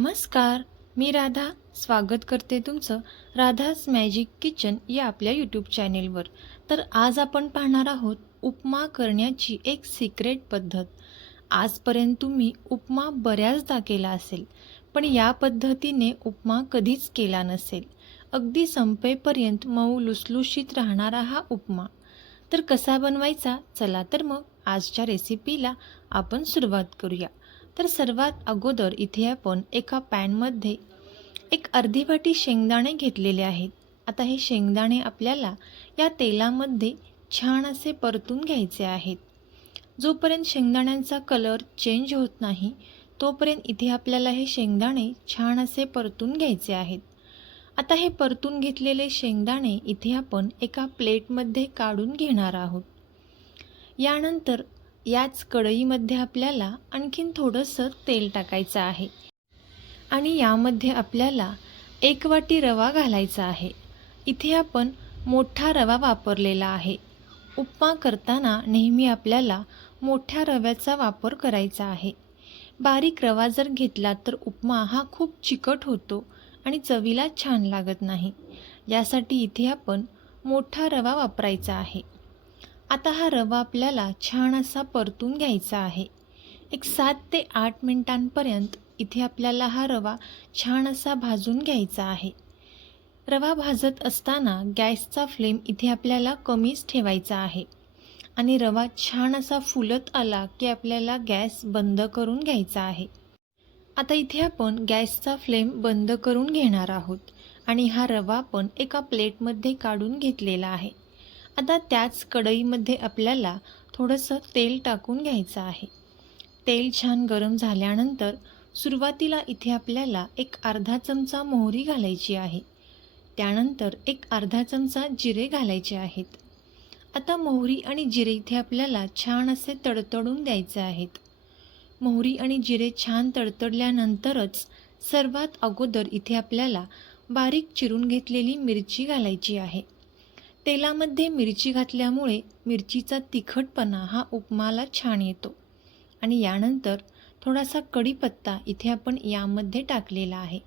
नमस्कार मी राधा. स्वागत करते तुमचं राधाज मॅजिक किचन या आपल्या यूट्यूब चॅनेलवर तर आज आपण पाहणार आहोत उपमा करण्याची एक सिक्रेट पद्धत. आजपर्यंत तुम्ही उपमा बऱ्याचदा केला असेल पण या पद्धतीने उपमा कधीच केला नसेल. अगदी संपेपर्यंत मऊ लुसलुशीत राहणारा हा उपमा. तर कसा बनवायचा? चला तर मग आजच्या रेसिपीला आपण सुरुवात करूया. तर सर्वात अगोदर इथे आपण एका पॅनमध्ये एक अर्धी वाटी शेंगदाणे घेतलेले आहेत. आता हे शेंगदाणे आपल्याला या तेलामध्ये छान असे परतून घ्यायचे आहेत. जोपर्यंत शेंगदाण्यांचा कलर चेंज होत नाही तोपर्यंत इथे आपल्याला हे शेंगदाणे छान असे परतून घ्यायचे आहेत. आता हे परतून घेतलेले शेंगदाणे इथे आपण एका प्लेटमध्ये काढून घेणार आहोत. यानंतर याच कढईमध्ये आपल्याला आणखीन थोडंसं तेल टाकायचं आहे. आणि यामध्ये आपल्याला एक वाटी रवा घालायचा आहे. इथे आपण मोठा रवा वापरलेला आहे. उपमा करताना नेहमी आपल्याला मोठ्या रव्याचा वापर करायचा आहे. बारीक रवा जर घेतला तर उपमा हा खूप चिकट होतो आणि चवीला छान लागत नाही. यासाठी इथे आपण मोठा रवा वापरायचा आहे. आता हा रवा आपल्याला छान असा परतून घ्यायचा आहे. एक सात ते आठ मिनिटांपर्यंत इथे आपल्याला हा रवा छान असा भाजून घ्यायचा आहे. रवा भाजत असताना गॅसचा फ्लेम इथे आपल्याला कमीच ठेवायचा आहे. आणि रवा छान असा फुलत आला की आपल्याला गॅस बंद करून घ्यायचा आहे. आता इथे आपण गॅसचा फ्लेम बंद करून घेणार आहोत आणि हा रवा आपण एका प्लेटमध्ये काढून घेतलेला आहे. आता त्याच कढईमध्ये आपल्याला थोडंसं तेल टाकून घ्यायचं आहे. तेल छान गरम झाल्यानंतर सुरुवातीला इथे आपल्याला एक अर्धा चमचा मोहरी घालायची आहे. त्यानंतर एक अर्धा चमचा जिरे घालायचे आहेत. आता मोहरी आणि जिरे इथे आपल्याला छान असे तडतडून द्यायचे आहेत. मोहरी आणि जिरे छान तडतडल्यानंतरच सर्वात अगोदर इथे आपल्याला बारीक चिरून घेतलेली मिरची घालायची आहे. तेलामध्ये मिरची घातल्यामुळे मिरचीचा तिखटपणा हा उपमाला छान येतो. आणि यानंतर थोडासा कढीपत्ता इथे आपण यामध्ये टाकलेला आहे.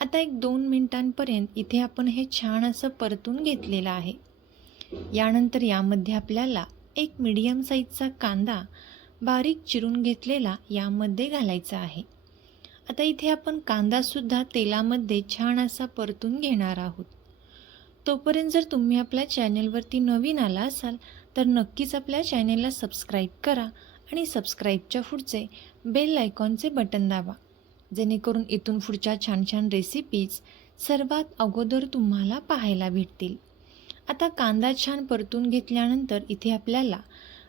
आता एक दोन मिनिटांपर्यंत इथे आपण हे छान असं परतून घेतलेलं आहे. यानंतर यामध्ये आपल्याला एक मीडियम साईजचा कांदा बारीक चिरून घेतलेला यामध्ये घालायचा आहे. आता इथे आपण कांदासुद्धा तेलामध्ये छान असा परतून घेणार आहोत. तोपर्यंत जर तुम्ही आपल्या चॅनेलवरती नवीन आला असाल तर नक्कीच आपल्या चॅनेलला सबस्क्राईब करा आणि सबस्क्राईबच्या पुढचे बेल आयकॉनचे बटन दाबा. जेणेकरून इथून पुढच्या छान छान रेसिपीज सर्वात अगोदर तुम्हाला पाहायला भेटतील. आता कांदा छान परतून घेतल्यानंतर इथे आपल्याला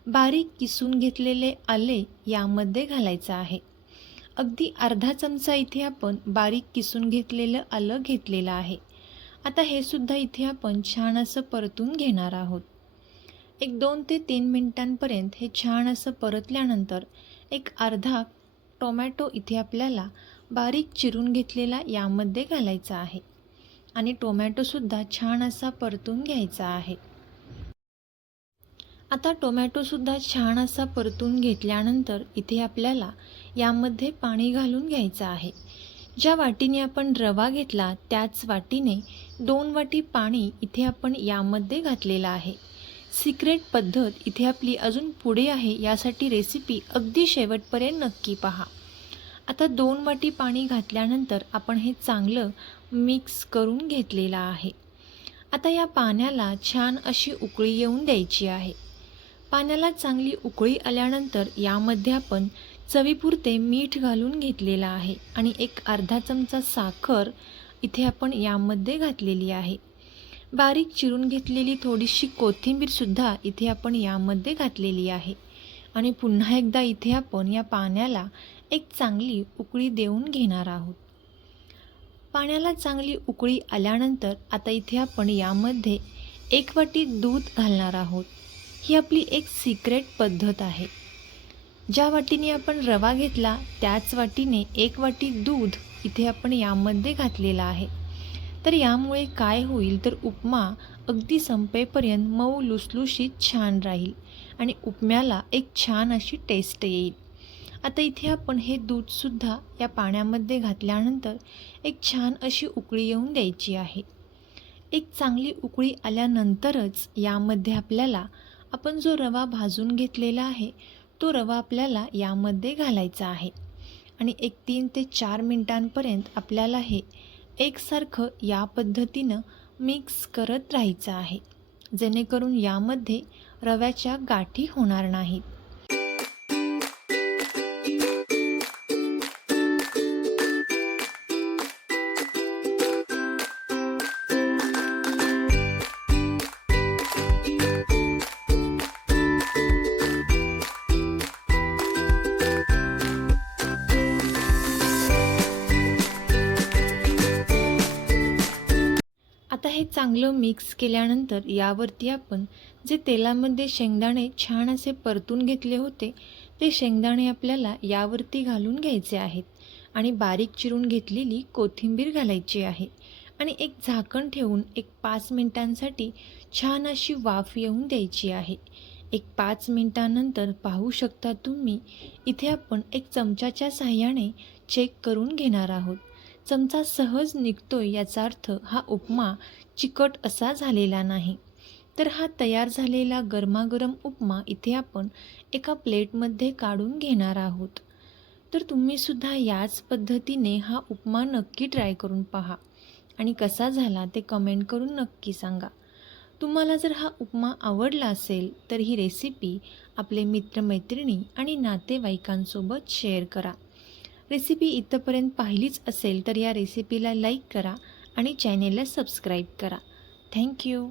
बारीक किसून घेतलेले आले यामध्ये घालायचं आहे. अगदी अर्धा चमचा इथे आपण बारीक किसून घेतलेलं आलं घेतलेलं आहे. आता हे सुद्धा इथे आपण छान असं परतून घेणार आहोत. एक दोन ते तीन मिनटांपर्यंत हे छान असं परतल्यानंतर एक अर्धा टोमॅटो इथे आपल्याला बारीक चिरून घेतलेला यामध्ये घालायचा आहे. आणि टोमॅटोसुद्धा छान असा परतून घ्यायचा आहे. आता टोमॅटोसुद्धा छान असा परतून घेतल्यानंतर इथे आपल्याला यामध्ये पाणी घालून घ्यायचं आहे. ज्या वाटीने आपण रवा घेतला त्याच वाटीने दोन वाटी पाणी इथे आपण यामध्ये घातलेलं आहे. सिक्रेट पद्धत इथे आपली अजून पुढे आहे यासाठी रेसिपी अगदी शेवटपर्यंत नक्की पहा. आता दोन वाटी पाणी घातल्यानंतर आपण हे चांगलं मिक्स करून घेतलेलं आहे. आता या पाण्याला छान अशी उकळी येऊन द्यायची आहे. पाण्याला चांगली उकळी आल्यानंतर यामध्ये आपण चवीपुरते मीठ घालून घेतलेलं आहे आणि एक अर्धा चमचा साखर इथे आपण यामध्ये घातलेली आहे. बारीक चिरून घेतलेली थोडीशी कोथिंबीरसुद्धा इथे आपण यामध्ये घातलेली आहे. आणि पुन्हा एकदा इथे आपण या पाण्याला एक चांगली उकळी देऊन घेणार आहोत. पाण्याला चांगली उकळी आल्यानंतर आता इथे आपण यामध्ये एक वाटी दूध घालणार आहोत. ही आपली एक सिक्रेट पद्धत आहे. ज्या वाटीने आपण रवा घेतला त्याच वाटीने एक वाटी दूध इथे आपण यामध्ये घातलेला आहे. तर यामुळे काय होईल तर उपमा अगदी संपेपर्यंत मऊ लुसलुशीत छान राहील आणि उपम्याला एक छान अशी टेस्ट येईल. आता इथे आपण हे दूधसुद्धा या पाण्यामध्ये घातल्यानंतर एक छान अशी उकळी येऊन द्यायची आहे. एक चांगली उकळी आल्यानंतरच यामध्ये आपल्याला आपण जो रवा भाजून घेतलेला आहे तो रवा आपल्याला यामध्ये घालायचा आहे. आणि एक तीन ते चार मिनटांपर्यंत आपल्याला हे एकसारखं या पद्धतीनं मिक्स करत राहायचं आहे. जेणेकरून यामध्ये रव्याच्या गाठी होणार नाहीत. हे चांगलं मिक्स केल्यानंतर यावरती आपण जे तेलामध्ये शेंगदाणे छान असे परतून घेतले होते ते शेंगदाणे आपल्याला यावरती घालून घ्यायचे आहेत आणि बारीक चिरून घेतलेली कोथिंबीर घालायची आहे आणि एक झाकण ठेवून एक पाच मिनिटांसाठी छान अशी वाफ येऊन द्यायची आहे. एक पाच मिनिटानंतर पाहू शकता तुम्ही इथे आपण एक चमच्याच्या साह्याने चेक करून घेणार आहोत. चमचा सहज निघतोय याचा अर्थ हा उपमा चिकट असा झालेला नाही. तर हा तयार झालेला गरमागरम उपमा इथे आपण एका प्लेटमध्ये काढून घेणार आहोत. तर तुम्हीसुद्धा याच पद्धतीने हा उपमा नक्की ट्राय करून पहा. आणि कसा झाला ते कमेंट करून नक्की सांगा. तुम्हाला जर हा उपमा आवडला असेल तर ही रेसिपी आपले मित्रमैत्रिणी आणि नातेवाईकांसोबत शेअर करा. रेसिपी इथंपर्यंत पाहिलीच असेल तर या रेसिपीला लाईक करा आणि चॅनेलला सबस्क्राईब करा. थँक्यू.